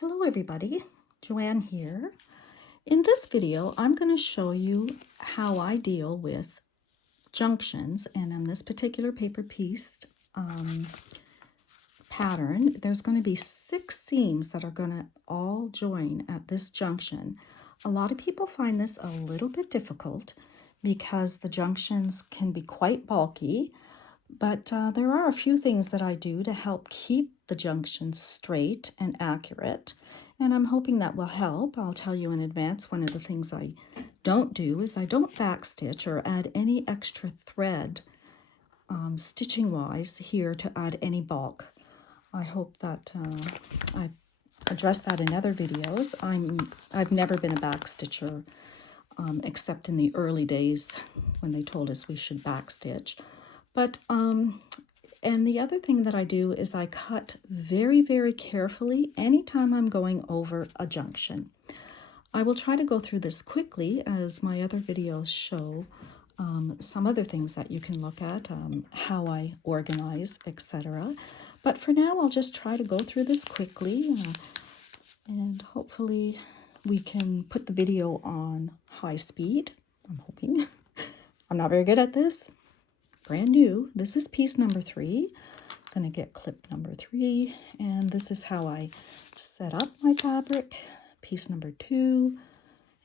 Hello everybody, Joanne here. In this video, I'm going to show you how I deal with junctions, and in this particular paper piece pattern, there's going to be 6 seams that are going to all join at this junction. A lot of people find this a little bit difficult because the junctions can be quite bulky, but there are a few things that I do to help keep the junctions straight and accurate, and I'm hoping that will help. I'll tell you in advance, one of the things I don't do is I don't backstitch or add any extra thread stitching wise here to add any bulk. I hope that I address that in other videos. I've never been a backstitcher except in the early days when they told us we should backstitch. But and the other thing that I do is I cut very, very carefully anytime I'm going over a junction. I will try to go through this quickly as my other videos show some other things that you can look at, how I organize, etc. But for now, I'll just try to go through this quickly and hopefully we can put the video on high speed. I'm hoping. I'm not very good at this. Brand new. This is piece number 3. I'm going to get clip number 3, and this is how I set up my fabric. Piece number 2,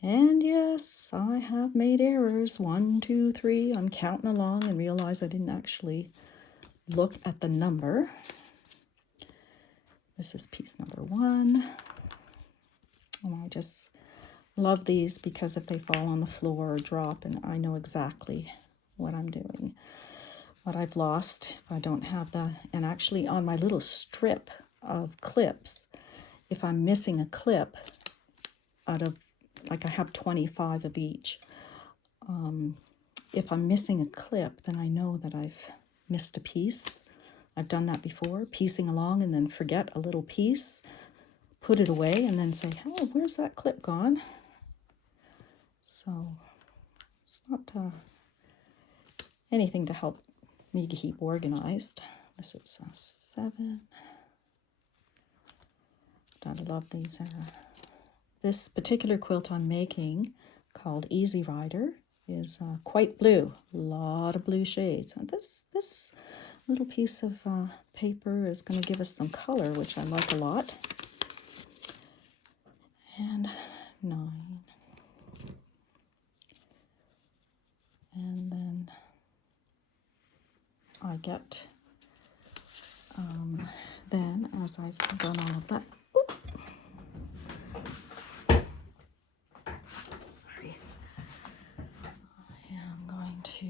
and yes, I have made errors. 1, 2, 3. I'm counting along and realize I didn't actually look at the number. This is piece number 1. And I just love these because if they fall on the floor or drop, and I know exactly what I'm doing. What I've lost if I don't have the, and actually on my little strip of clips, if I'm missing a clip out of, like I have 25 of each, if I'm missing a clip, then I know that I've missed a piece. I've done that before, piecing along and then forget a little piece, put it away, and then say, oh, where's that clip gone? So it's not anything to help me to keep organized. This is 7. I love these. This particular quilt I'm making, called Easy Rider, is quite blue. A lot of blue shades. And this little piece of paper is going to give us some color, which I like a lot. And 9. And then I get, then as I've done all of that, sorry, I am going to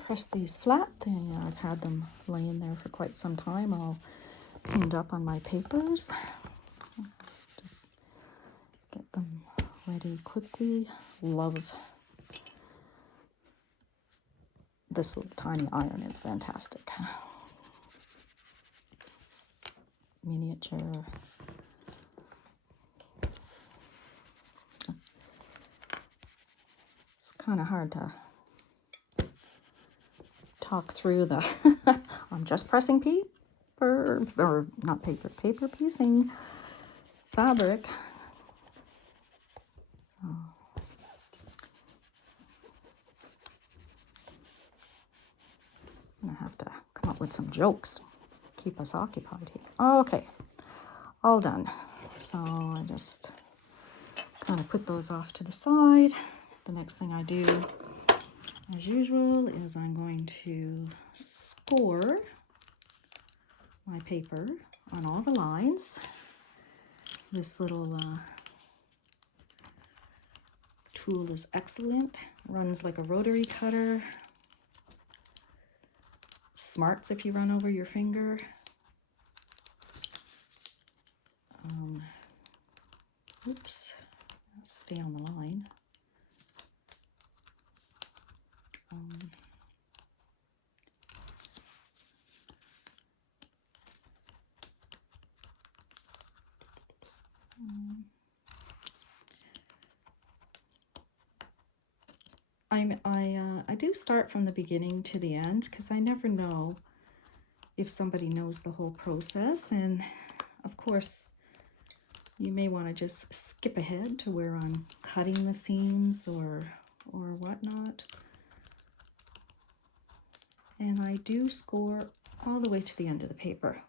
press these flat, and I've had them laying there for quite some time, all pinned up on my papers. Just get them ready quickly. Love this little tiny iron, is fantastic. Miniature. It's kind of hard to talk through the I'm just pressing paper, or not paper, paper piecing fabric. So I'm gonna have to come up with some jokes to keep us occupied here. Okay, all done. So I just kind of put those off to the side. The next thing I do, as usual, is I'm going to score my paper on all the lines. This little tool is excellent. Runs like a rotary cutter. Smarts if you run over your finger. Oops, stay on the line. I do start from the beginning to the end because I never know if somebody knows the whole process, and of course You may want to just skip ahead to where I'm cutting the seams or whatnot. And I do score all the way to the end of the paper.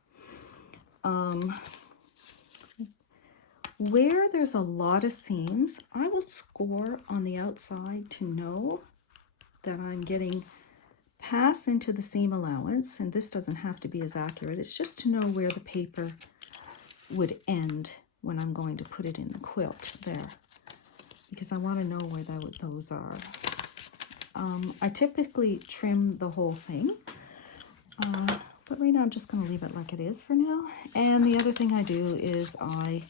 Where there's a lot of seams, I will score on the outside to know that I'm getting pass into the seam allowance, and this doesn't have to be as accurate. It's just to know where the paper would end when I'm going to put it in the quilt there, because I want to know where those are. I typically trim the whole thing, but right now I'm just going to leave it like it is for now. And the other thing I do is I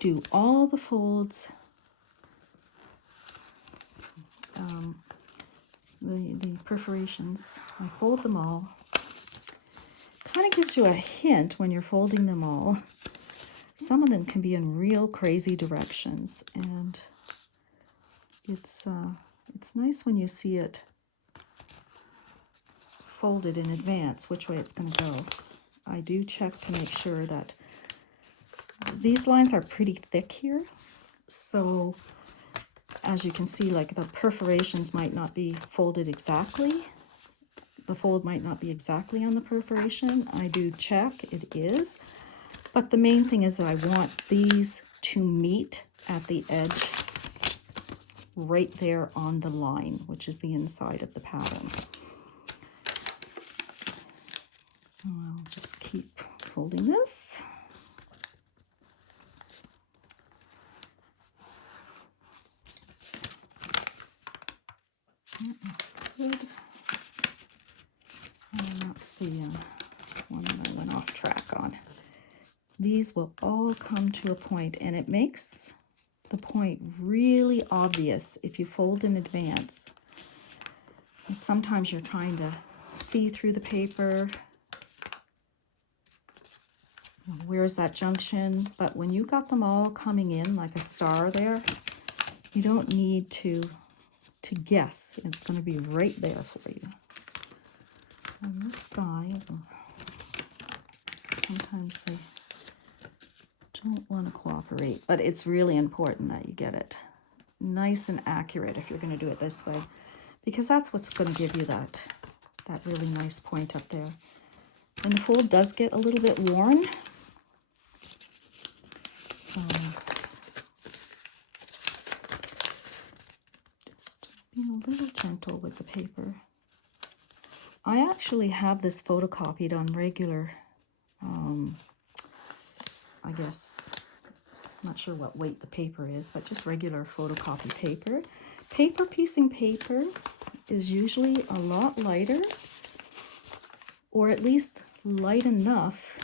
do all the folds, the perforations. I fold them all. Kind of gives you a hint when you're folding them all. Some of them can be in real crazy directions, and it's nice when you see it folded in advance which way it's going to go. I do check to make sure that these lines are pretty thick here, so as you can see, like the perforations might not be folded exactly. The fold might not be exactly on the perforation. I do check, it is. But the main thing is that I want these to meet at the edge right there on the line, which is the inside of the pattern. So I'll just keep folding this. Good. And that's the one that I went off track on. These will all come to a point, and it makes the point really obvious if you fold in advance. And sometimes you're trying to see through the paper. Where's that junction? But when you got them all coming in like a star there, you don't need to guess. It's going to be right there for you. And this guy is sometimes they don't want to cooperate, but it's really important that you get it nice and accurate if you're going to do it this way, because that's what's going to give you that really nice point up there. And the fold does get a little bit worn, so just being a little gentle with the paper. I actually have this photocopied on regular, I guess, I'm not sure what weight the paper is, but just regular photocopy paper. Paper piecing paper is usually a lot lighter, or at least light enough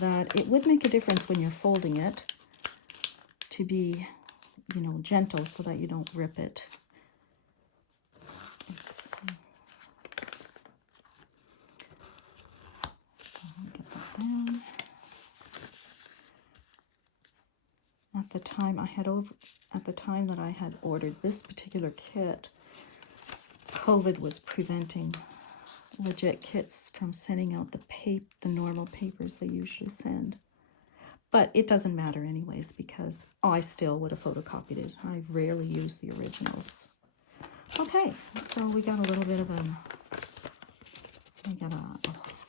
that it would make a difference when you're folding it to be, you know, gentle so that you don't rip it. I'll get that down. At the time that I had ordered this particular kit, COVID was preventing legit kits from sending out the normal papers they usually send. But it doesn't matter anyways, because I still would have photocopied it. I rarely use the originals. Okay, so we got a little bit of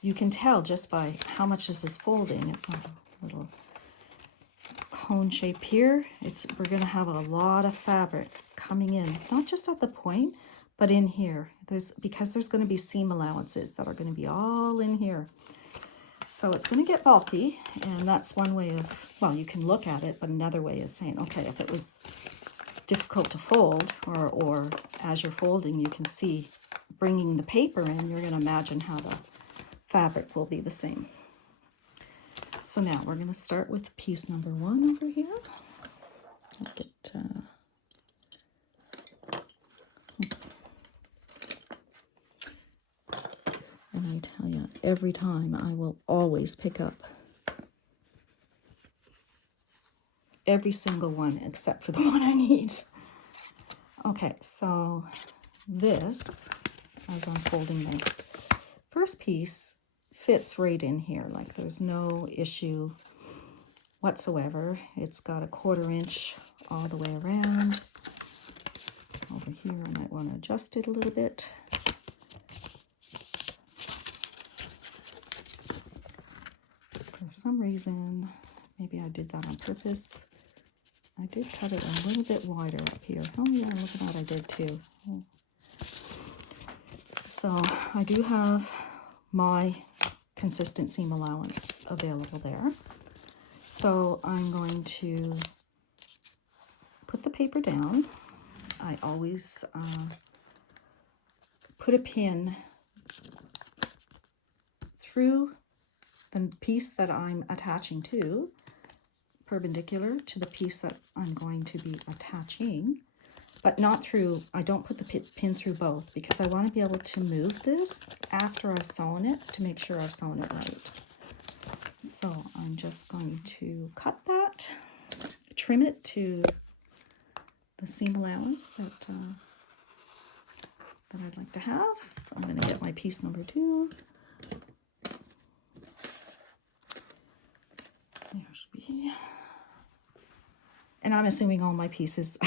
you can tell just by how much this is folding. It's not a little cone shape here. We're going to have a lot of fabric coming in, not just at the point, but in here. Because there's going to be seam allowances that are going to be all in here. So it's going to get bulky, and that's one way of, well, you can look at it, but another way is saying, okay, if it was difficult to fold, or as you're folding, you can see bringing the paper in, you're going to imagine how the fabric will be the same. So now we're going to start with piece number 1 over here. I'll get, and I tell you, every time I will always pick up every single one except for the one I need. Okay, so this, as I'm folding this, first piece fits right in here, like there's no issue whatsoever. It's got a 1/4 inch all the way around. Over here, I might want to adjust it a little bit. For some reason, maybe I did that on purpose. I did cut it a little bit wider up here. Oh yeah, look at that, I did too. Oh. So I do have my consistent seam allowance available there. So I'm going to put the paper down. I always put a pin through the piece that I'm attaching to, perpendicular to the piece that I'm going to be attaching, but not through, I don't put the pin through both because I want to be able to move this after I've sewn it to make sure I've sewn it right. So I'm just going to cut that, trim it to the seam allowance that I'd like to have. I'm going to get my piece number 2. There should be. And I'm assuming all my pieces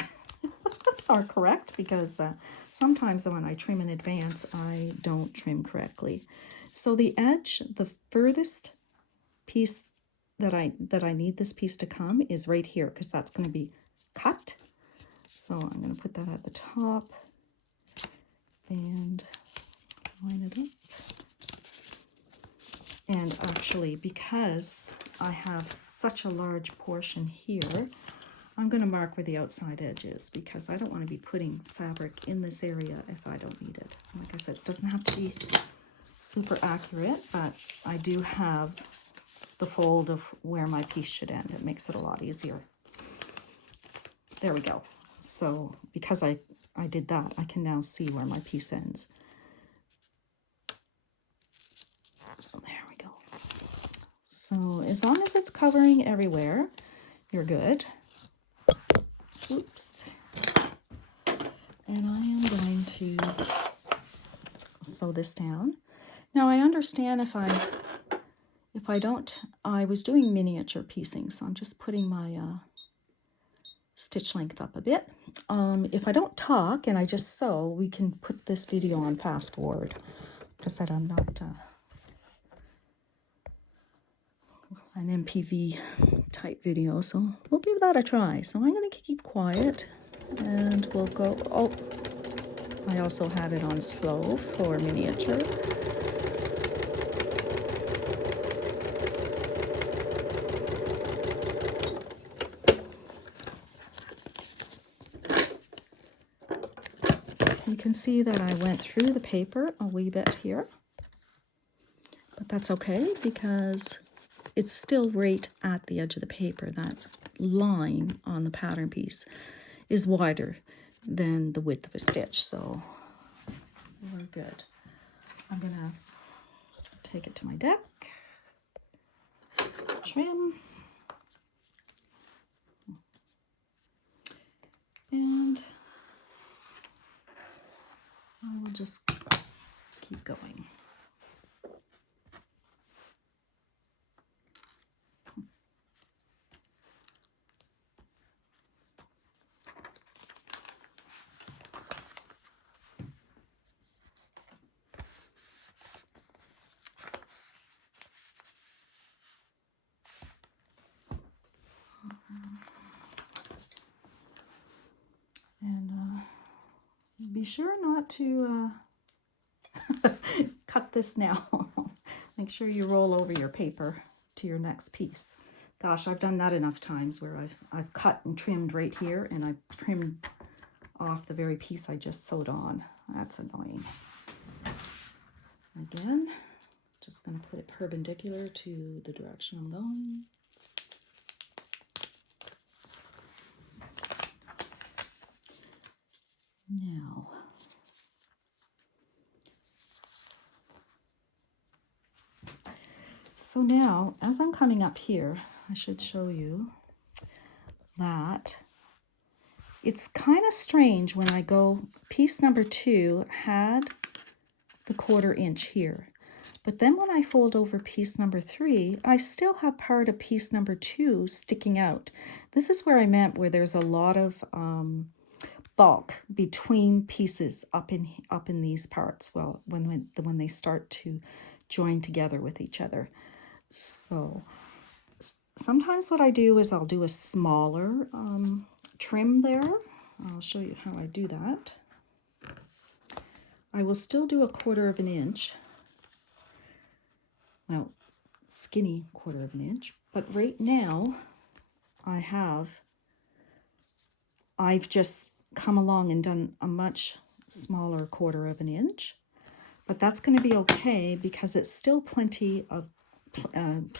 are correct because sometimes when I trim in advance, I don't trim correctly. So the edge, the furthest piece that I need this piece to come is right here because that's going to be cut. So I'm going to put that at the top and line it up. And actually, because I have such a large portion here, I'm going to mark where the outside edge is because I don't want to be putting fabric in this area if I don't need it. Like I said, it doesn't have to be super accurate, but I do have the fold of where my piece should end. It makes it a lot easier. There we go. So because I did that, I can now see where my piece ends. There we go. So as long as it's covering everywhere, you're good. Oops. And I am going to sew this down. Now I understand if I don't, I was doing miniature piecing, so I'm just putting my stitch length up a bit. If I don't talk and I just sew, we can put this video on fast forward. Like I said, I'm not an MPV type video, so we'll give that a try. So I'm going to keep quiet and we'll go. Oh, I also had it on slow for miniature. You can see that I went through the paper a wee bit here, but that's okay because it's still right at the edge of the paper. That line on the pattern piece is wider than the width of a stitch, so we're good. I'm gonna take it to my deck, trim, and I will just keep going. And be sure not to cut this now. Make sure you roll over your paper to your next piece. Gosh, I've done that enough times where I've cut and trimmed right here and I've trimmed off the very piece I just sewed on. That's annoying. Again, just going to put it perpendicular to the direction I'm going. Now, so now, as I'm coming up here, I should show you that it's kind of strange when I go, piece number 2 had the 1/4 inch here, But then when I fold over piece number 3, I still have part of piece number 2 sticking out. This is where I meant where there's a lot of bulk between pieces up in these parts. Well, when they start to join together with each other. So sometimes what I do is I'll do a smaller trim there. I'll show you how I do that. I will still do a 1/4 of an inch. Well, skinny 1/4 of an inch. But right now I've just come along and done a much smaller 1/4 of an inch. But that's going to be okay because it's still plenty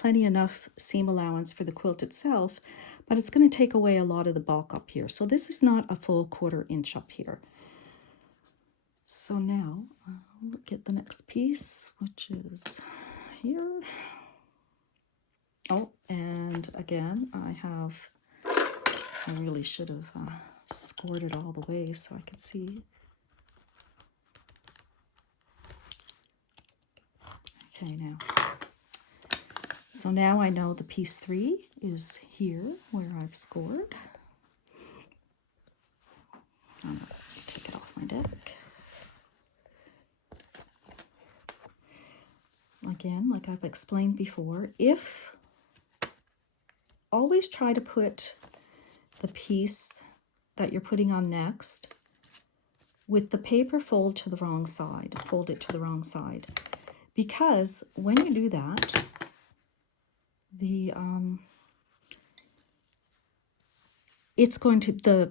enough seam allowance for the quilt itself, but it's going to take away a lot of the bulk up here. So this is not a full 1/4 inch up here. So now I'll get the next piece, which is here. Oh, and again, I really should have scored it all the way so I could see. Okay, now. So now I know the piece 3 is here where I've scored. I'm going to take it off my deck. Again, like I've explained before, always try to put the piece that you're putting on next with the paper fold to the wrong side. Fold it to the wrong side. Because when you do that, the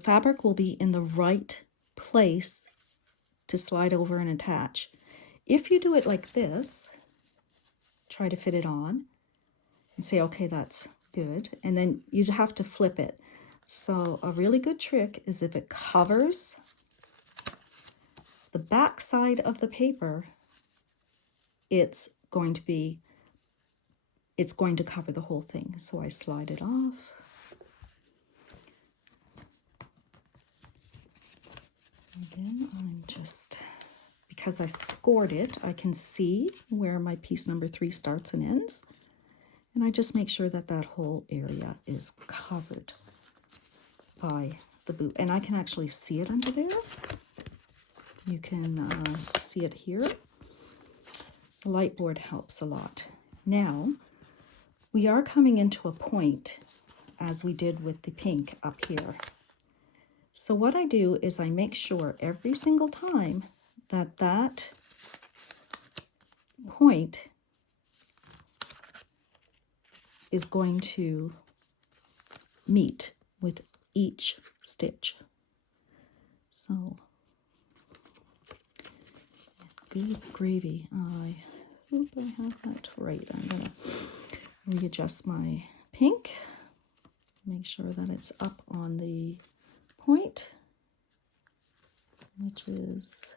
fabric will be in the right place to slide over and attach. If you do it like this, try to fit it on and say, okay, that's good. And then you'd have to flip it. So a really good trick is if it covers the back side of the paper, it's going to cover the whole thing. So I slide it off. Again, because I scored it, I can see where my piece number 3 starts and ends. And I just make sure that that whole area is covered by the boot. And I can actually see it under there. You can see it here. The light board helps a lot. Now, we are coming into a point, as we did with the pink up here. So what I do is I make sure every single time that that point is going to meet with each stitch. So, good gravy. I hope I have that right. I'm going to readjust my pink. Make sure that it's up on the point, which is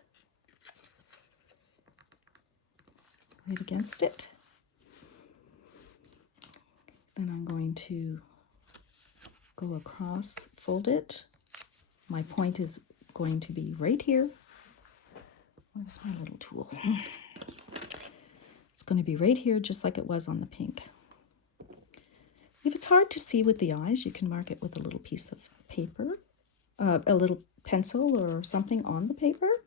right against it. Then I'm going to go across, fold it. My point is going to be right here. Where's my little tool? It's going to be right here, just like it was on the pink. If it's hard to see with the eyes, you can mark it with a little piece of paper, a little pencil or something on the paper.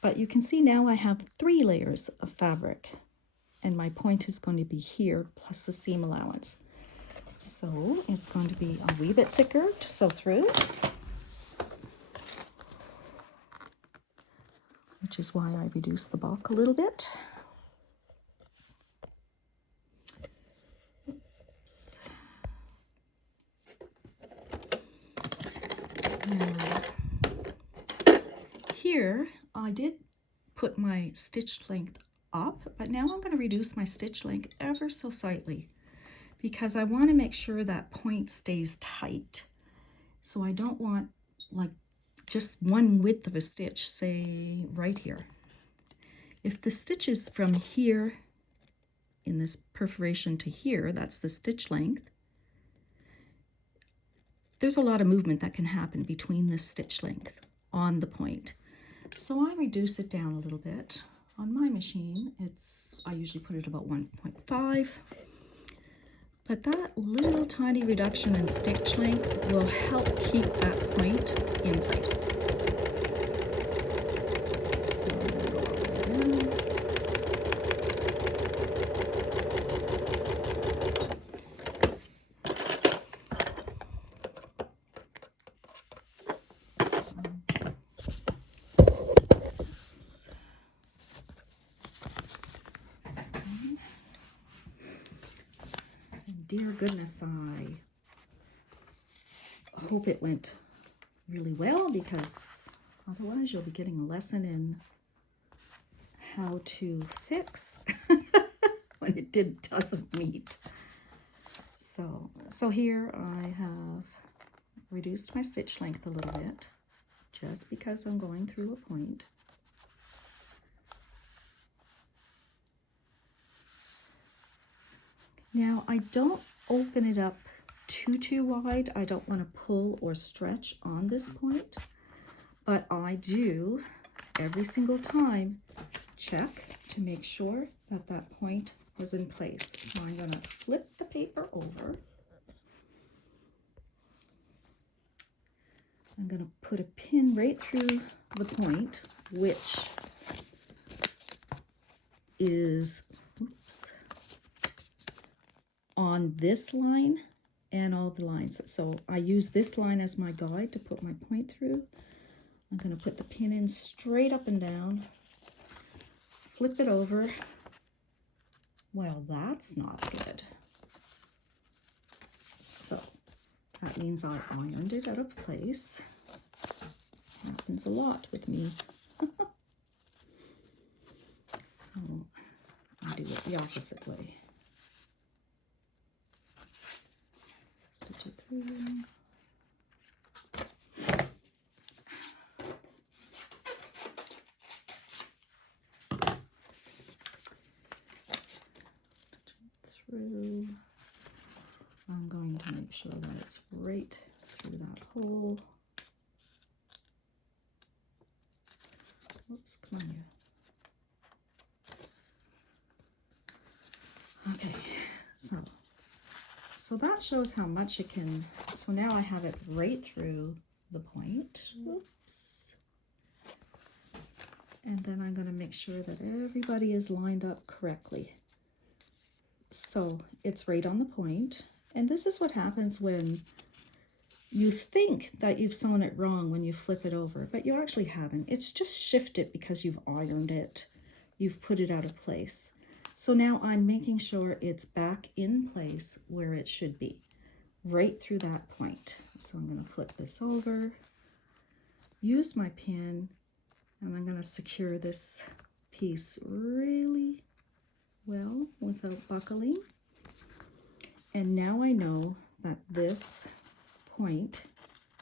But you can see now I have 3 layers of fabric, and my point is going to be here plus the seam allowance. So it's going to be a wee bit thicker to sew through, which is why I reduced the bulk a little bit. Oops. Now, here I did put my stitch length up, but now I'm going to reduce my stitch length ever so slightly because I want to make sure that point stays tight. So I don't want like just one width of a stitch, say right here. If the stitch is from here in this perforation to here, that's the stitch length, there's a lot of movement that can happen between this stitch length on the point. So I reduce it down a little bit. On my machine, I usually put it about 1.5. But that little tiny reduction in stitch length will help keep that point in place. So I'm going to go all the way down. Dear goodness, I hope it went really well, because otherwise you'll be getting a lesson in how to fix when it doesn't meet. So here I have reduced my stitch length a little bit, just because I'm going through a point. Now I don't open it up too wide. I don't want to pull or stretch on this point, but I do every single time check to make sure that that point is in place. So I'm going to flip the paper over. I'm going to put a pin right through the point, which is, oops, on this line and all the lines. So I use this line as my guide to put my point through. I'm going to put the pin in straight up and down, flip it over. Well, that's not good. So that means I ironed it out of place. Happens a lot with me. So I do it the opposite way. Stitch it through. Through. I'm going to make sure that it's right through that hole. Whoops, come on you. Okay, so that shows how much it can. So now I have it right through the point. Whoops. And then I'm going to make sure that everybody is lined up correctly. So it's right on the point. And this is what happens when you think that you've sewn it wrong when you flip it over, but you actually haven't. It's just shifted because you've ironed it. You've put it out of place. So now I'm making sure it's back in place where it should be, right through that point. So I'm going to flip this over, use my pin, and I'm going to secure this piece really well without buckling. And now I know that this point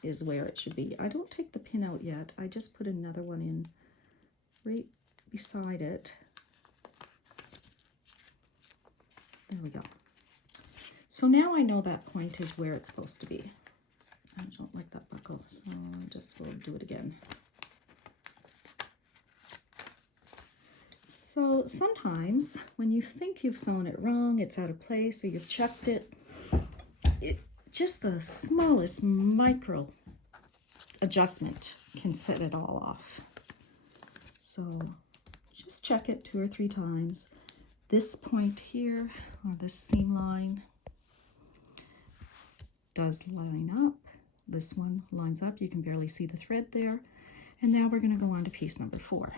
is where it should be. I don't take the pin out yet. I just put another one in right beside it. There we go. So now I know that point is where it's supposed to be. I don't like that buckle, so I just will do it again. So sometimes when you think you've sewn it wrong, it's out of place, or you've checked it, just the smallest micro adjustment can set it all off. So just check it 2 or 3 times. This point here, or this seam line, does line up. This one lines up. You can barely see the thread there. And now we're going to go on to piece number 4.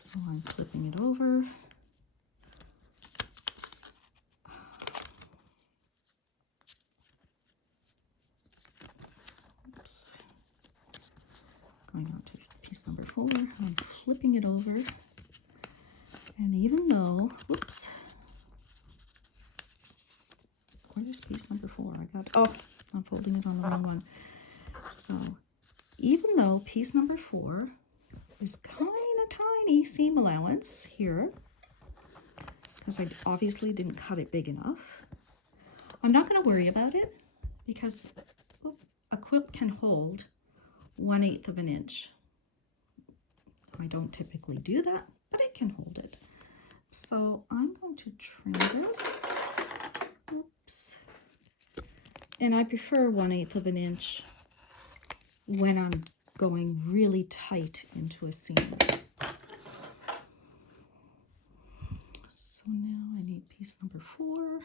So I'm flipping it over. Oops. Going on to piece number 4. I'm flipping it over. And even though, whoops, where's piece number 4? I'm folding it on the wrong one. So even though piece number 4 is kind of tiny seam allowance here, because I obviously didn't cut it big enough, I'm not going to worry about it, because a quilt can hold 1/8 of an inch. I don't typically do that, but it can hold it. So I'm going to trim this. Oops. And I prefer 1/8 of an inch when I'm going really tight into a seam. So now I need piece number 4.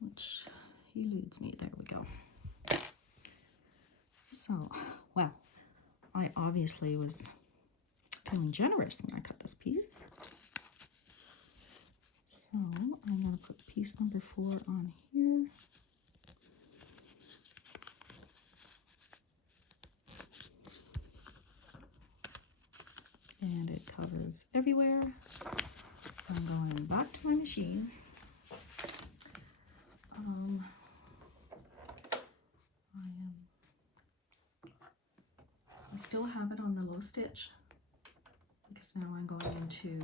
Which eludes me. There we go. So, well, I obviously was feeling generous when I cut this piece. So I'm going to put piece number 4 on here. And it covers everywhere. I'm going back to my machine. I still have it on the low stitch because now I'm going into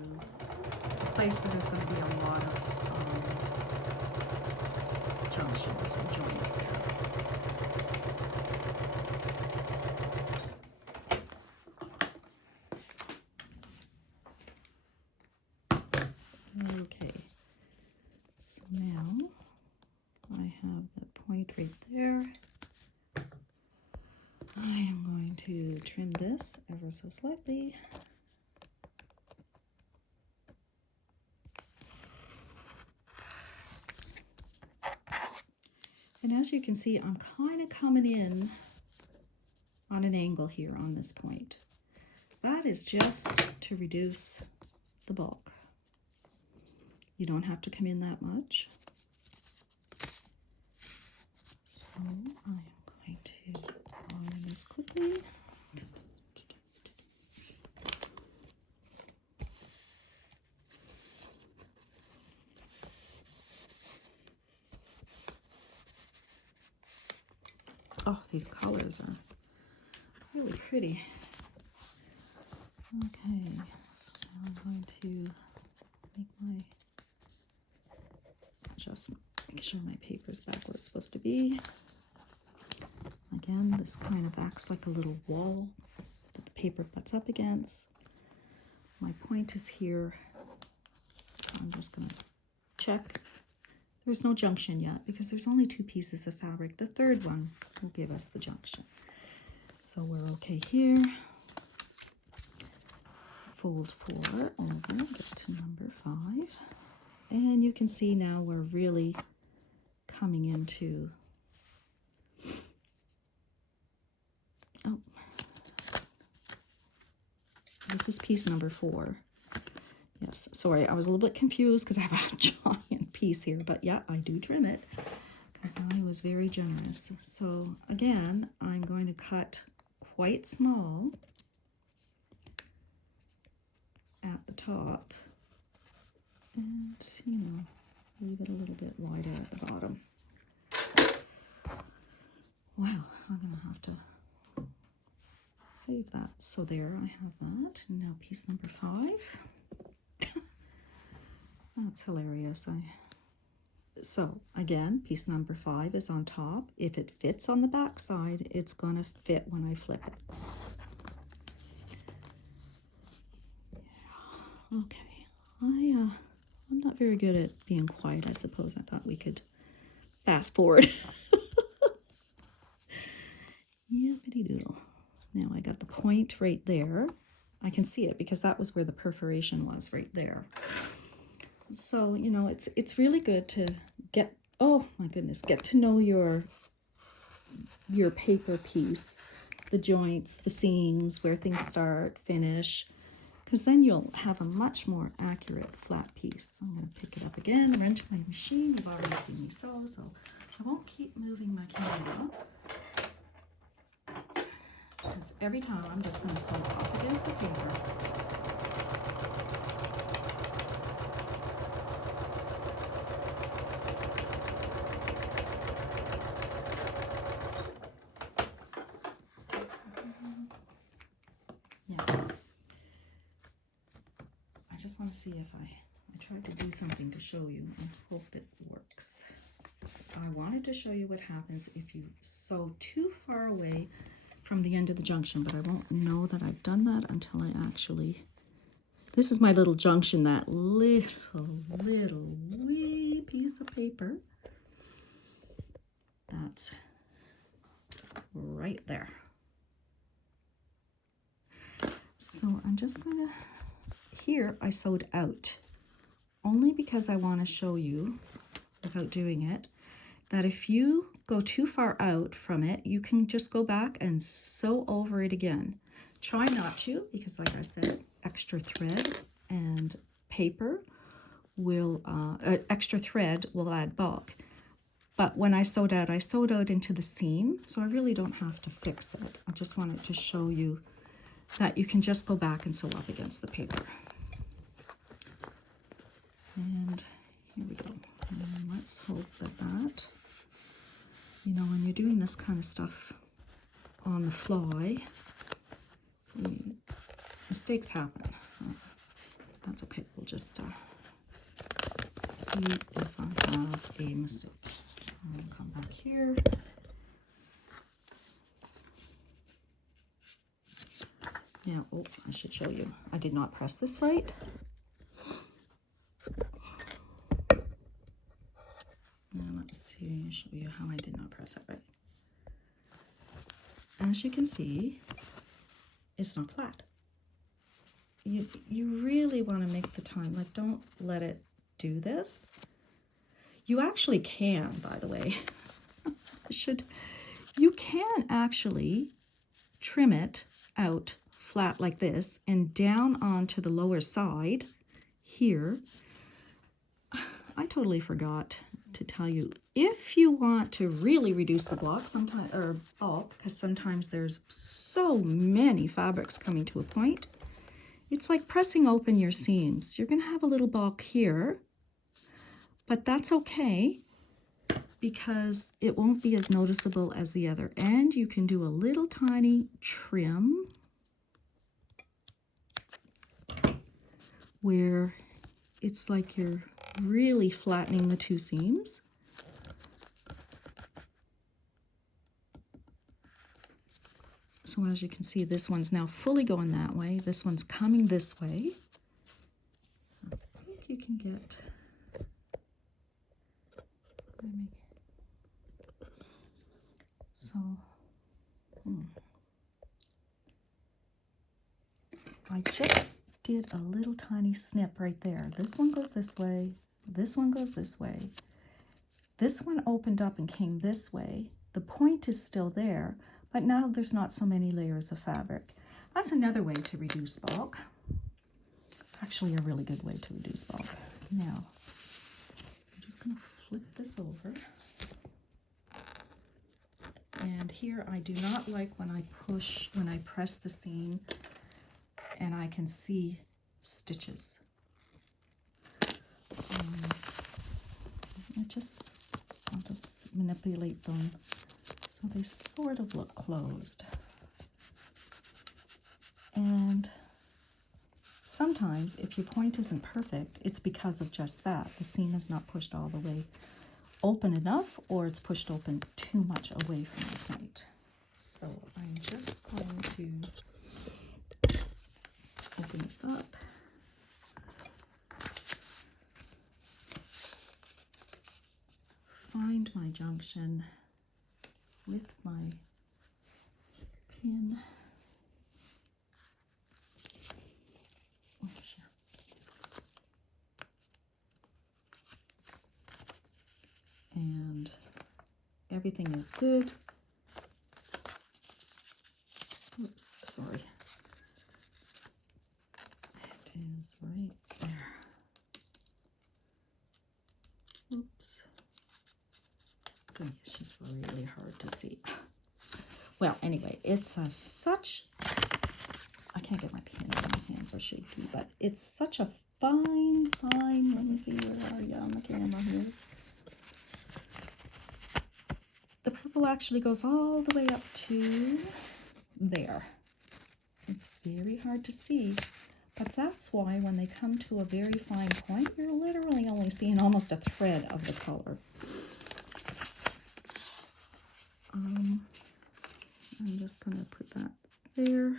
a place where there's going to be a lot of junctions or joints there. Okay, so now I have that point right there. I am going to trim this ever so slightly. And as you can see, I'm kind of coming in on an angle here on this point. That is just to reduce the bulk. You don't have to come in that much. So I am going to line this quickly. Oh, these colors are really pretty. Okay, so now I'm going to make just make sure my paper's back where it's supposed to be. Again, this kind of acts like a little wall that the paper butts up against. My point is here. I'm just going to check. There's no junction yet because there's only 2 pieces of fabric. The third one will give us the junction. So we're okay here. Fold 4 over, get to number 5. And you can see now we're really coming into, oh, this is piece number 4. Yes, sorry, I was a little bit confused because I have a giant piece here, but yeah, I do trim it because I was very generous. So again, I'm going to cut quite small at the top and, you know, leave it a little bit wider at the bottom. Wow, I'm going to have to save that. So there, I have that. Now piece number 5. That's hilarious. So again, piece number 5 is on top. If it fits on the back side, it's going to fit when I flip it. Yeah. Okay. I'm not very good at being quiet, I suppose. I thought we could fast forward. Yippity doodle. Now I got the point right there. I can see it because that was where the perforation was, right there. So, you know, it's really good to get, oh my goodness, get to know your paper piece, the joints, the seams, where things start, finish, because then you'll have a much more accurate flat piece. I'm going to pick it up again, wrench my machine. You've already seen me sew, so I won't keep moving my camera. Because every time I'm just going to sew up against the paper. Yeah. I just want to see if I tried to do something to show you and hope it works. I wanted to show you what happens if you sew too far away from the end of the junction, but I won't know that I've done that until I actually... This is my little junction, that little wee piece of paper. That's right there. So I'm just gonna, here I sewed out, only because I want to show you, without doing it, that if you go too far out from it, you can just go back and sew over it again. Try not to, because like I said, extra thread and paper will, extra thread will add bulk. But when I sewed out into the seam, so I really don't have to fix it. I just wanted to show you that you can just go back and sew up against the paper. And here we go. And let's hope that, you know, when you're doing this kind of stuff on the fly, mistakes happen. That's okay. We'll just see if I have a mistake. I'll come back here. Now, oh, I should show you. I did not press this right. Now let's see, show you how I did not press it right. As you can see, it's not flat. You really want to make the time, like, don't let it do this. You actually can, by the way. You can actually trim it out flat like this and down onto the lower side here. I totally forgot to tell you, if you want to really reduce the block sometimes, or bulk, because sometimes there's so many fabrics coming to a point, it's like pressing open your seams. You're going to have a little bulk here, but that's okay because it won't be as noticeable as the other. And you can do a little tiny trim where it's like you're really flattening the two seams. So as you can see, this one's now fully going that way. This one's coming this way. I think you can get... So, I just did a little tiny snip right there. This one goes this way. This one goes this way. This one opened up and came this way. The point is still there, but now there's not so many layers of fabric. That's another way to reduce bulk. It's actually a really good way to reduce bulk. Now, I'm just going to flip this over. And here I do not like when I press the seam and I can see stitches. I'll just manipulate them so they sort of look closed. And sometimes if your point isn't perfect, it's because of just that. The seam is not pushed all the way open enough, or it's pushed open too much away from the point. So I'm just going to open this up. Find my junction with my pin. Oh, sure. And everything is good. Oops, sorry. It is right there. Oops. Oh, she's really hard to see. Well, anyway, it's such... I can't get my pen in, my hands are shaky, but it's such a fine, let me see, where are you on the camera here? The purple actually goes all the way up to there. It's very hard to see, but that's why when they come to a very fine point, you're literally only seeing almost a thread of the color. I'm just going to put that there,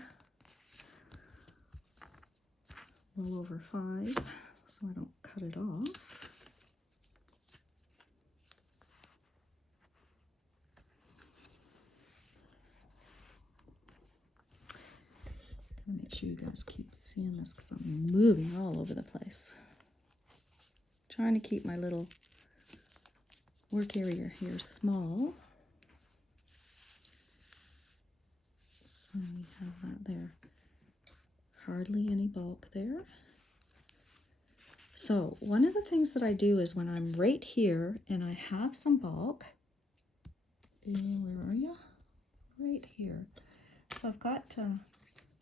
roll over 5 so I don't cut it off. Make sure you guys keep seeing this because I'm moving all over the place. Trying to keep my little work area here small. So we have that there. Hardly any bulk there. So one of the things that I do is when I'm right here and I have some bulk, where are you? Right here. So I've got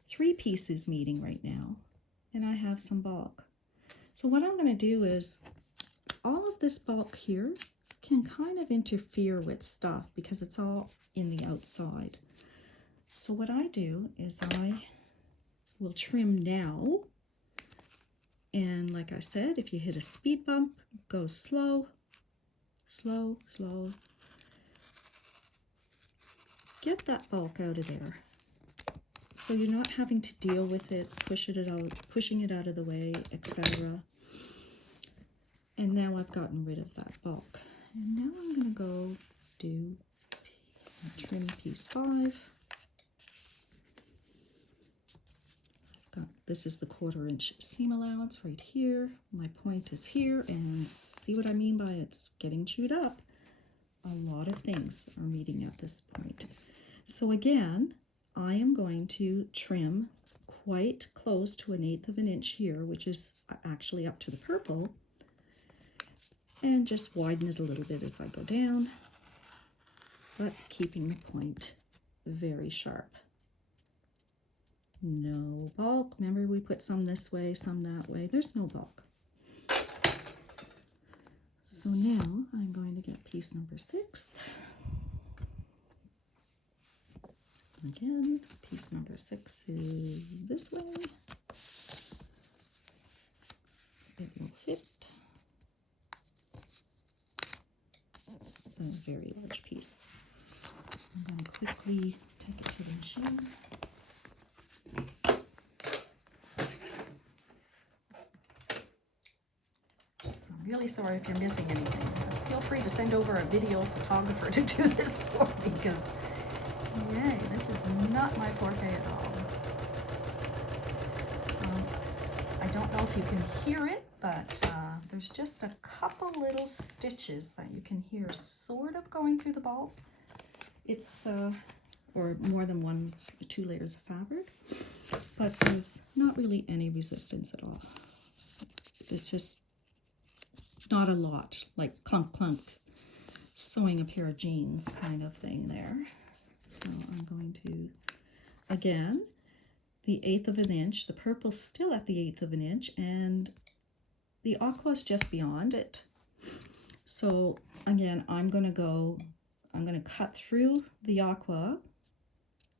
3 pieces meeting right now, and I have some bulk. So what I'm going to do is, all of this bulk here can kind of interfere with stuff because it's all in the outside. So what I do is I will trim now, and like I said, if you hit a speed bump, go slow, slow, slow. Get that bulk out of there. So you're not having to deal with it, pushing it out of the way, etc. And now I've gotten rid of that bulk. And now I'm going to go do trim piece 5. This is the 1/4 inch seam allowance right here. My point is here, and see what I mean by it's getting chewed up. A lot of things are meeting at this point. So again, I am going to trim quite close to 1/8 of an inch here, which is actually up to the purple, and just widen it a little bit as I go down, but keeping the point very sharp. No bulk. Remember, we put some this way, some that way. There's no bulk. So now I'm going to get piece number 6. Again, piece number 6 is this way. It will fit. It's a very large piece. I'm going to quickly take it to the machine. So I'm really sorry if you're missing anything. Feel free to send over a video photographer to do this for me, because yay, this is not my forte at all. I don't know if you can hear it, but there's just a couple little stitches that you can hear sort of going through the bulk. It's, or more than 2 layers of fabric, but there's not really any resistance at all. It's just not a lot, like clunk clunk, sewing a pair of jeans kind of thing there. So I'm going to, again, the 1/8 of an inch, the purple's still at the 1/8 of an inch, and the aqua's just beyond it. So again, I'm going to cut through the aqua,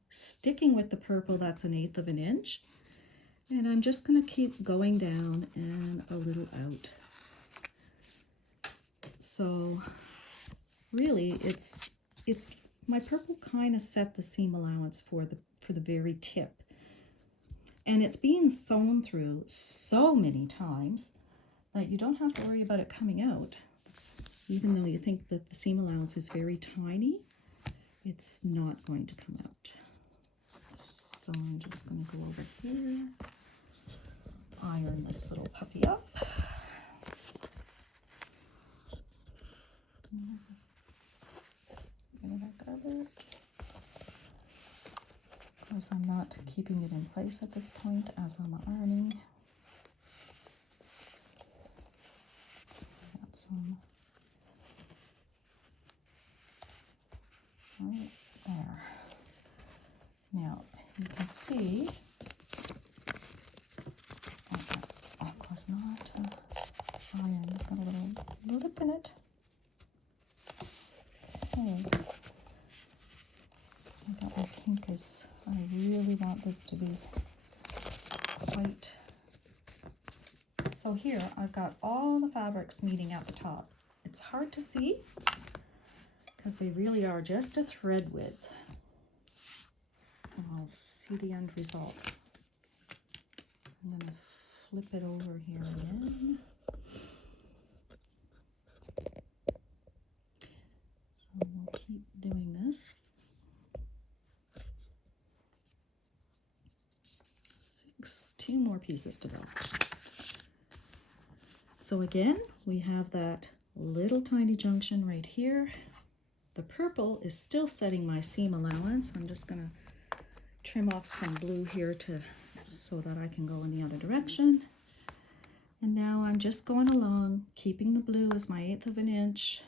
sticking with the purple, that's 1/8 of an inch, and I'm just going to keep going down and a little out. So really, it's my purple kind of set the seam allowance for the very tip, and it's being sewn through so many times that you don't have to worry about it coming out. Even though you think that the seam allowance is very tiny, it's not going to come out. So I'm just going to go over here, iron this little puppy up. Rid of that garbage. Of course, I'm not keeping it in place at this point as I'm ironing. Got some right there. Now you can see that aqua's not iron. It's got a little lip in it. Okay. I got my pink is, I really want this to be white. So here I've got all the fabrics meeting at the top. It's hard to see because they really are just a thread width. And I'll see the end result. I'm going to flip it over here again. So we'll keep doing this. 2 more pieces to go. So again, we have that little tiny junction right here. The purple is still setting my seam allowance. I'm just going to trim off some blue here so that I can go in the other direction. And now I'm just going along, keeping the blue as my 1/8 of an inch,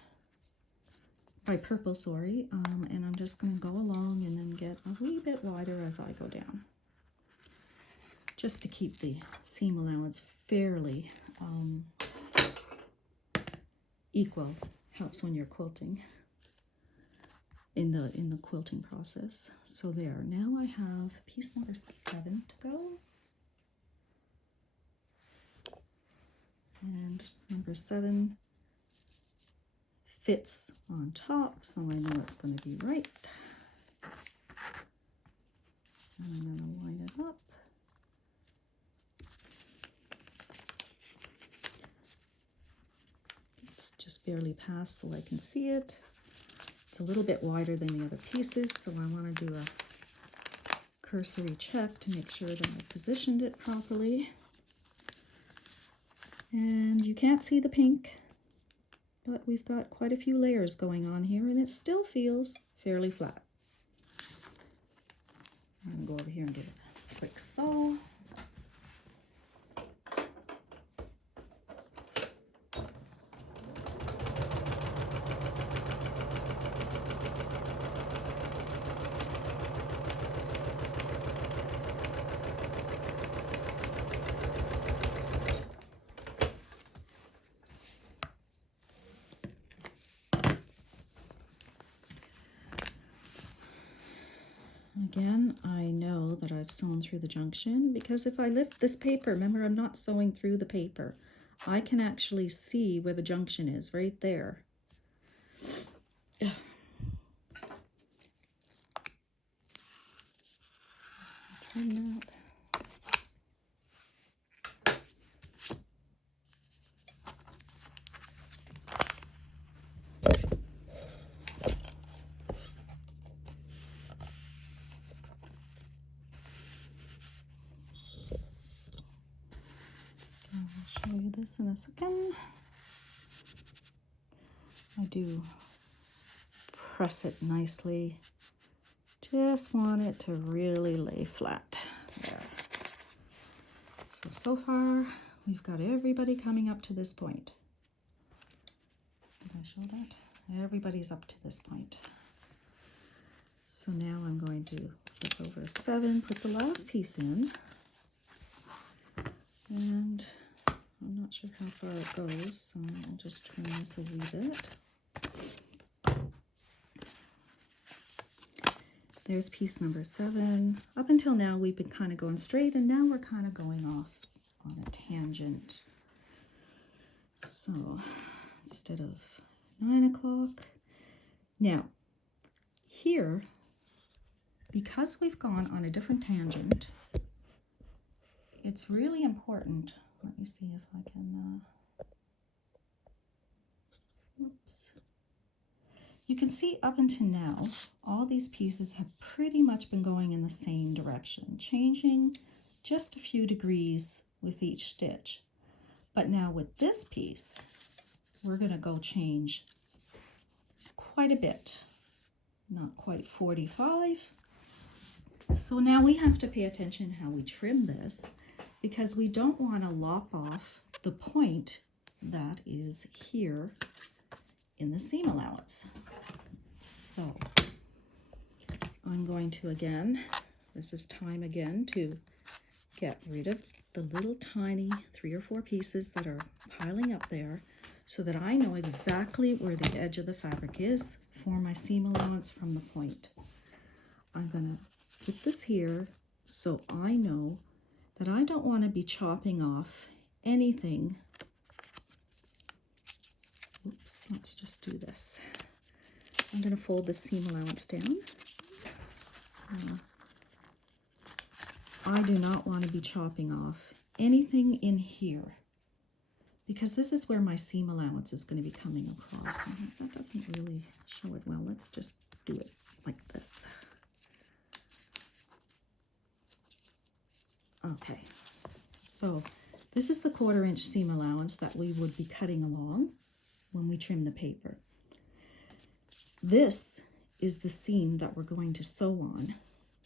by purple, sorry, and I'm just going to go along and then get a wee bit wider as I go down, just to keep the seam allowance fairly equal. Helps when you're quilting in the quilting process. So there, now I have piece number 7 to go. And number 7 fits on top, so I know it's going to be right. And I'm going to line it up. It's just barely past so I can see it. It's a little bit wider than the other pieces, so I want to do a cursory check to make sure that I positioned it properly. And you can't see the pink, but we've got quite a few layers going on here, and it still feels fairly flat. I'm going to go over here and give it a quick sew. Again, I know that I've sewn through the junction because if I lift this paper, remember I'm not sewing through the paper, I can actually see where the junction is right there. Trim that. I'll show you this in a second. I do press it nicely. Just want it to really lay flat. There. So far, we've got everybody coming up to this point. Did I show that? Everybody's up to this point. So now I'm going to flip over 7, put the last piece in. And I'm not sure how far it goes, so I'll just trim this a wee bit. There's piece number 7. Up until now, we've been kind of going straight, and now we're kind of going off on a tangent. So instead of 9 o'clock. Now, here, because we've gone on a different tangent, it's really important. Let me see if I can, oops. You can see up until now, all these pieces have pretty much been going in the same direction, changing just a few degrees with each stitch. But now with this piece, we're going to go change quite a bit, not quite 45. So now we have to pay attention how we trim this, because we don't want to lop off the point that is here in the seam allowance. So I'm going to, again, this is time again to get rid of the little tiny 3 or 4 pieces that are piling up there, so that I know exactly where the edge of the fabric is for my seam allowance from the point. I'm going to put this here so I know that I don't want to be chopping off anything. Oops, let's just do this. I'm going to fold the seam allowance down. I do not want to be chopping off anything in here because this is where my seam allowance is going to be coming across. And that doesn't really show it well. Let's just do it like this. Okay, so this is the 1/4 inch seam allowance that we would be cutting along when we trim the paper. This is the seam that we're going to sew on.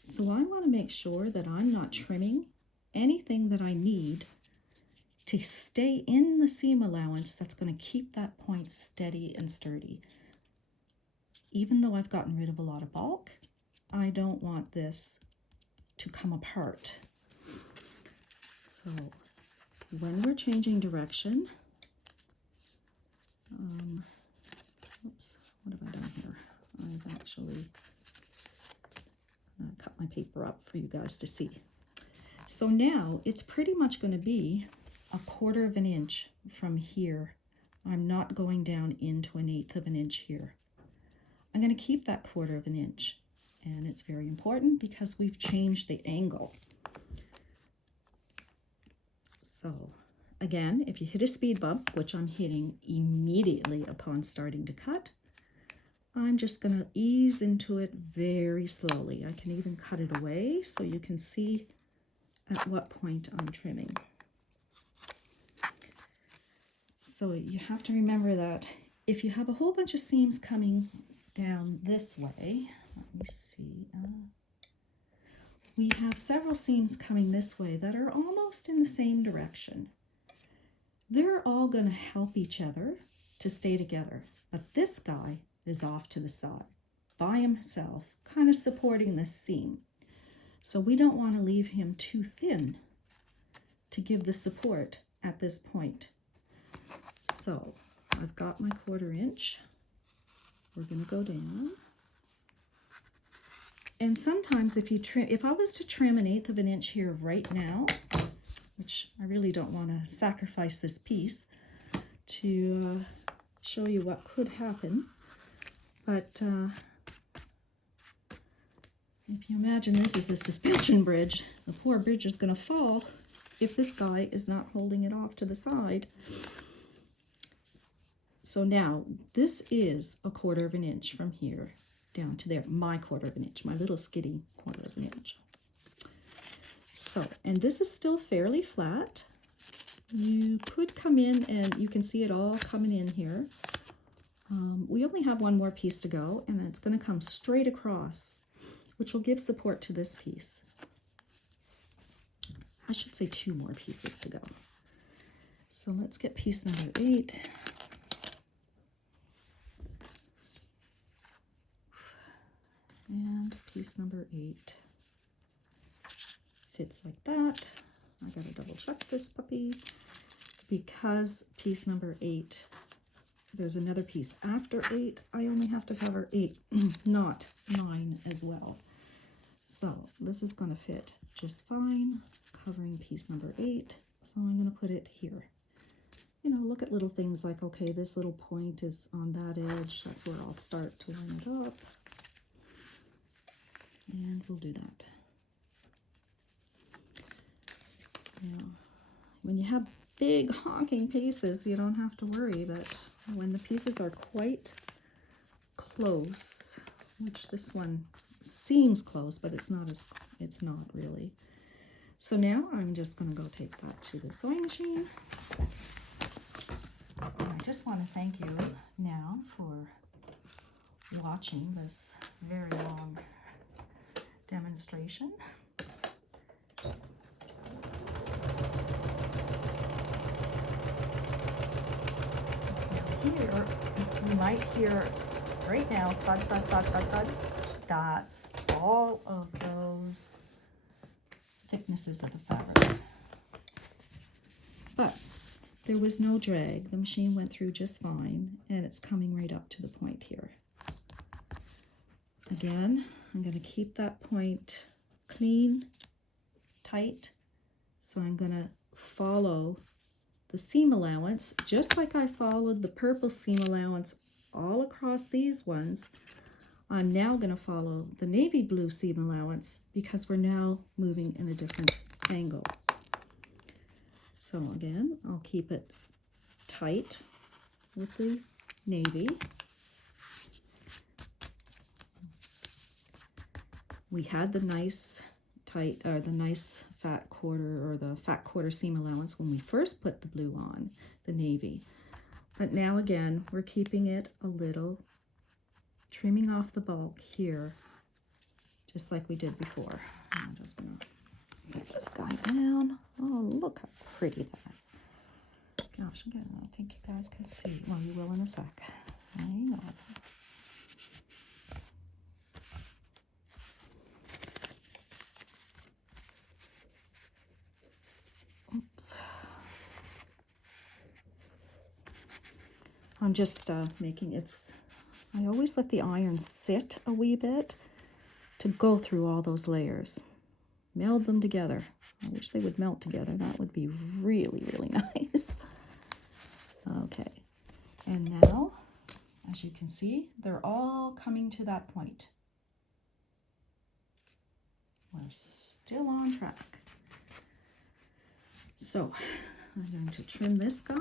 So I want to make sure that I'm not trimming anything that I need to stay in the seam allowance that's going to keep that point steady and sturdy. Even though I've gotten rid of a lot of bulk, I don't want this to come apart. So when we're changing direction, oops, what have I done here? I've actually cut my paper up for you guys to see. So now it's pretty much going to be a 1/4 of an inch from here. I'm not going down into 1/8 of an inch here. I'm going to keep that 1/4 of an inch, and it's very important because we've changed the angle. So again, if you hit a speed bump, which I'm hitting immediately upon starting to cut, I'm just going to ease into it very slowly. I can even cut it away so you can see at what point I'm trimming. So you have to remember that if you have a whole bunch of seams coming down this way, let me see, we have several seams coming this way that are almost in the same direction. They're all going to help each other to stay together, but this guy is off to the side by himself, kind of supporting this seam. So we don't want to leave him too thin to give the support at this point. So I've got my 1/4 inch. We're going to go down. And sometimes if I was to trim 1/8 of an inch here right now, which I really don't want to sacrifice this piece to show you what could happen, but if you imagine this is a suspension bridge, the poor bridge is going to fall if this guy is not holding it off to the side. So now this is a 1/4 of an inch from here down to there, my 1/4 of an inch, my little skitty 1/4 of an inch. So, and this is still fairly flat. You could come in and you can see it all coming in here. We only have one more piece to go, and it's going to come straight across, which will give support to this piece. I should say 2 more pieces to go. So let's get piece number 8. And piece number 8 fits like that. I gotta double check this puppy because piece number 8, there's another piece after 8. I only have to cover 8, not 9 as well. So this is gonna fit just fine, covering piece number 8. So I'm gonna put it here. You know, look at little things like, okay, this little point is on that edge. That's where I'll start to line it up. And we'll do that. Now, when you have big honking pieces, you don't have to worry, but when the pieces are quite close, which this one seems close, but it's not really. So now I'm just going to go take that to the sewing machine. And I just want to thank you now for watching this very long demonstration. Here, you might hear right now, thud, thud, thud, thud, thud. That's all of those thicknesses of the fabric. But there was no drag. The machine went through just fine, and it's coming right up to the point here. Again, I'm going to keep that point clean, tight. So I'm going to follow the seam allowance, just like I followed the purple seam allowance all across these ones, I'm now going to follow the navy blue seam allowance because we're now moving in a different angle. So again, I'll keep it tight with the navy. We had the nice tight, or the nice fat quarter, or the fat quarter seam allowance when we first put the blue on, the navy. But now again, we're keeping it a little, trimming off the bulk here, just like we did before. I'm just gonna put this guy down. Oh, look how pretty that is. Gosh, again, I think you guys can see. Well, you will in a sec. Hang on. Oops. I'm just making it's, I always let the iron sit a wee bit to go through all those layers. Meld them together. I wish they would melt together. That would be really, really nice. Okay. And now, as you can see, they're all coming to that point. We're still on track. So I'm going to trim this guy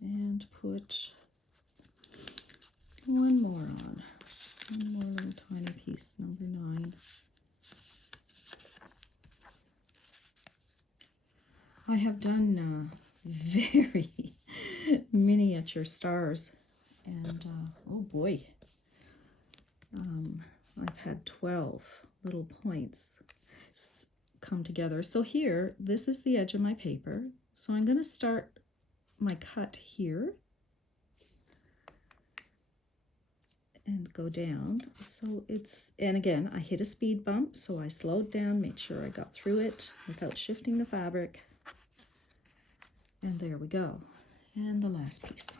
and put one more on. One more little tiny piece, number 9. I have done very miniature stars, and oh boy, I've had 12 little points come together. So here, this is the edge of my paper. So I'm going to start my cut here and go down. So it's, and again, I hit a speed bump, so I slowed down, made sure I got through it without shifting the fabric. And there we go. And the last piece.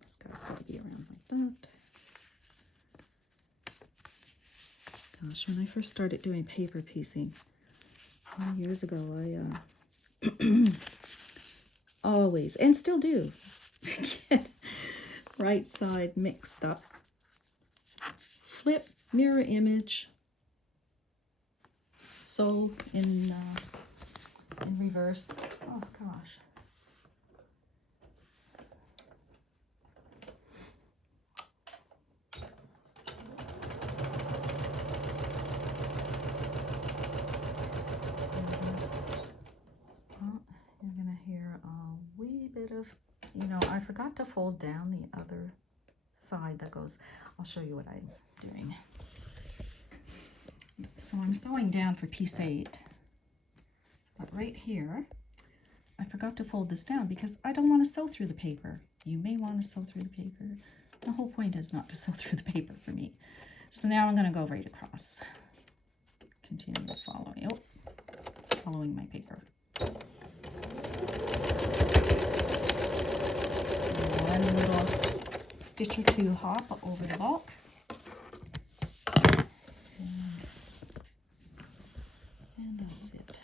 This guy's got to be around like that. Gosh, when I first started doing paper piecing years ago, I always, and still do, get right side mixed up. Flip, mirror image, sew in reverse. Oh gosh. You're gonna hear a wee bit of, you know, I forgot to fold down the other side that goes, I'll show you what I'm doing. So I'm sewing down for piece 8, but right here, I forgot to fold this down because I don't want to sew through the paper. You may want to sew through the paper. The whole point is not to sew through the paper for me. So now I'm going to go right across. Continue following my paper. One little stitch or two hop over the bulk. And that's it.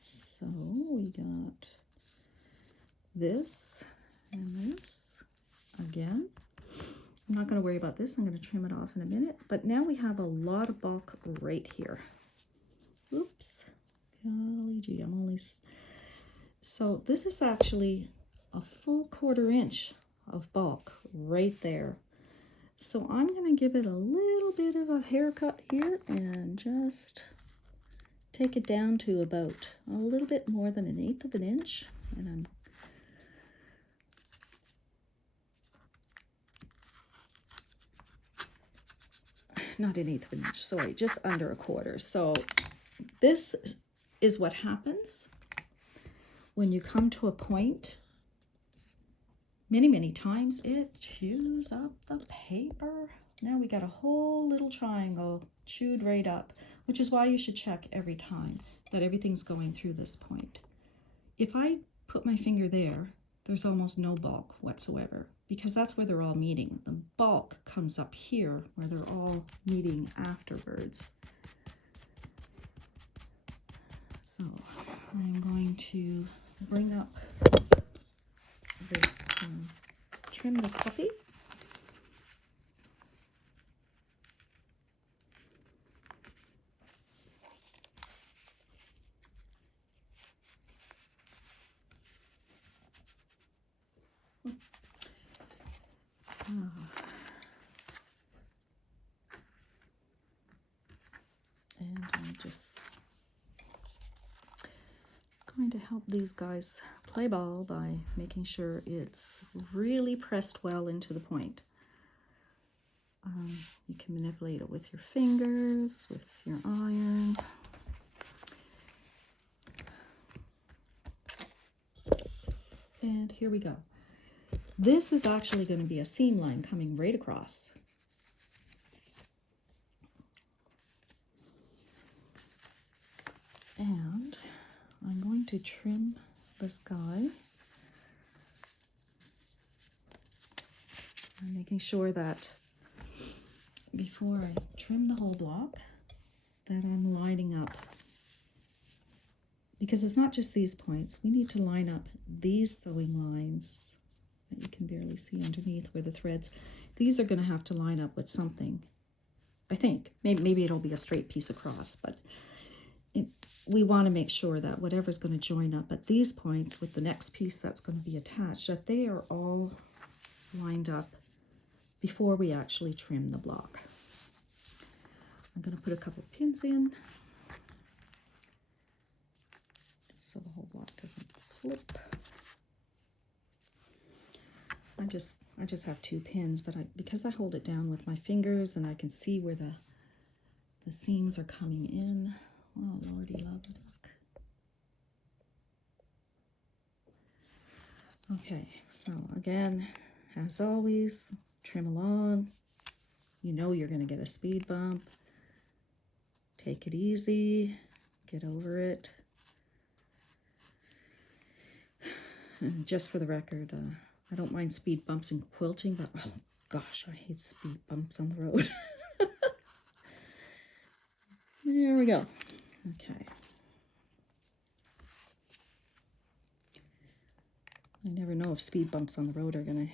So we got this and this again. I'm not going to worry about this. I'm going to trim it off in a minute. But now we have a lot of bulk right here. Oops. Golly gee, I'm only... So this is actually a full 1/4 inch of bulk right there. So I'm going to give it a little bit of a haircut here and just take it down to about a little bit more than 1/8 of an inch. And I'm not 1/8 of an inch, sorry, just under 1/4. So this is what happens when you come to a point. Many times it chews up the paper. Now we got a whole little triangle chewed right up, which is why you should check every time that everything's going through this point. If I put my finger there, there's almost no bulk whatsoever because that's where they're all meeting. The bulk comes up here where they're all meeting afterwards. So I'm going to bring up this, trim this puppy. And I'm just going to help these guys play ball by making sure it's really pressed well into the point. You can manipulate it with your fingers, with your iron. And here we go. This is actually going to be a seam line coming right across. And I'm going to trim this guy. I'm making sure that before I trim the whole block, that I'm lining up. Because it's not just these points. We need to line up these sewing lines that you can barely see underneath where the threads. These are going to have to line up with something, I think. Maybe it'll be a straight piece across, but we want to make sure that whatever's going to join up at these points with the next piece that's going to be attached, that they are all lined up before we actually trim the block. I'm going to put a couple pins in so the whole block doesn't flip. I just have 2 pins, but because I hold it down with my fingers and I can see where the seams are coming in. Oh, lordy love, look. Okay, so again, as always, trim along. You know you're going to get a speed bump. Take it easy. Get over it. And just for the record, I don't mind speed bumps in quilting, but oh gosh, I hate speed bumps on the road. There we go. Okay. I never know if speed bumps on the road are going to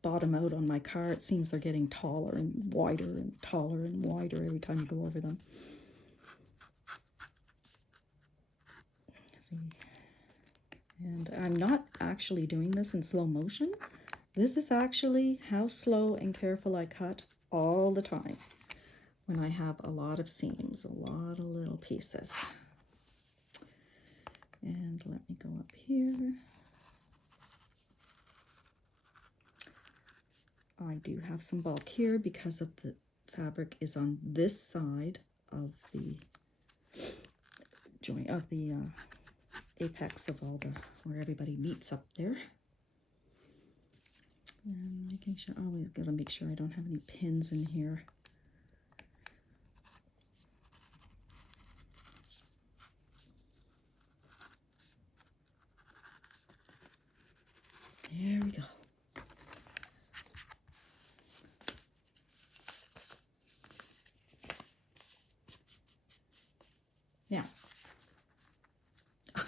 bottom out on my car. It seems they're getting taller and wider and taller and wider every time you go over them. See. And I'm not actually doing this in slow motion. This is actually how slow and careful I cut all the time when I have a lot of seams, a lot of little pieces. And let me go up here. I do have some bulk here because of the fabric is on this side of the joint of the apex of all the where everybody meets up there. And making sure, oh, we've got to make sure I don't have any pins in here. There we go. Now,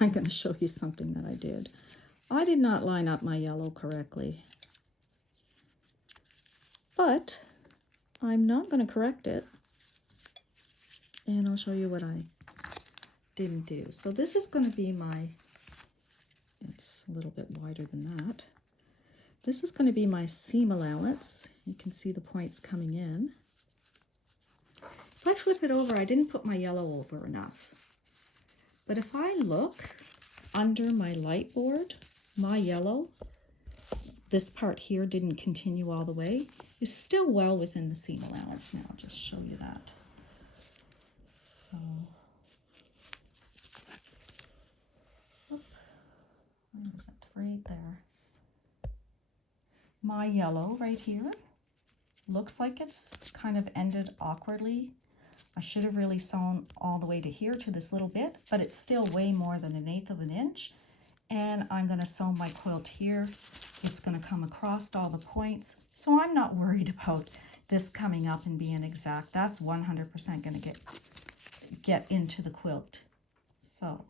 I'm going to show you something that I did. I did not line up my yellow correctly, but I'm not going to correct it, and I'll show you what I didn't do. So this is going to be my, it's a little bit wider than that. This is going to be my seam allowance. You can see the points coming in. If I flip it over, I didn't put my yellow over enough. But if I look under my light board, my yellow, this part here didn't continue all the way, is still well within the seam allowance. Now I'll just show you that. So, where is it? Right there. My yellow right here looks like it's kind of ended awkwardly. I should have really sewn all the way to here to this little bit, but it's still way more than 1/8 of an inch. And I'm going to sew my quilt here. It's going to come across all the points. So I'm not worried about this coming up and being exact. That's 100% going to get get into the quilt. So,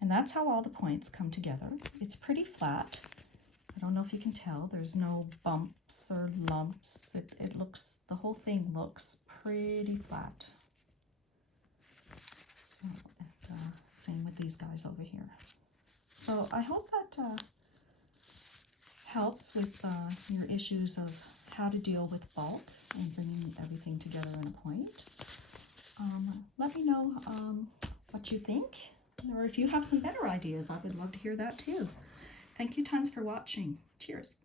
and that's how all the points come together. It's pretty flat. I don't know if you can tell. There's no bumps or lumps. It looks, the whole thing looks pretty flat. So, and, same with these guys over here. So I hope that helps with your issues of how to deal with bulk and bringing everything together in a point. Let me know what you think, or if you have some better ideas. I would love to hear that too. Thank you tons for watching. Cheers.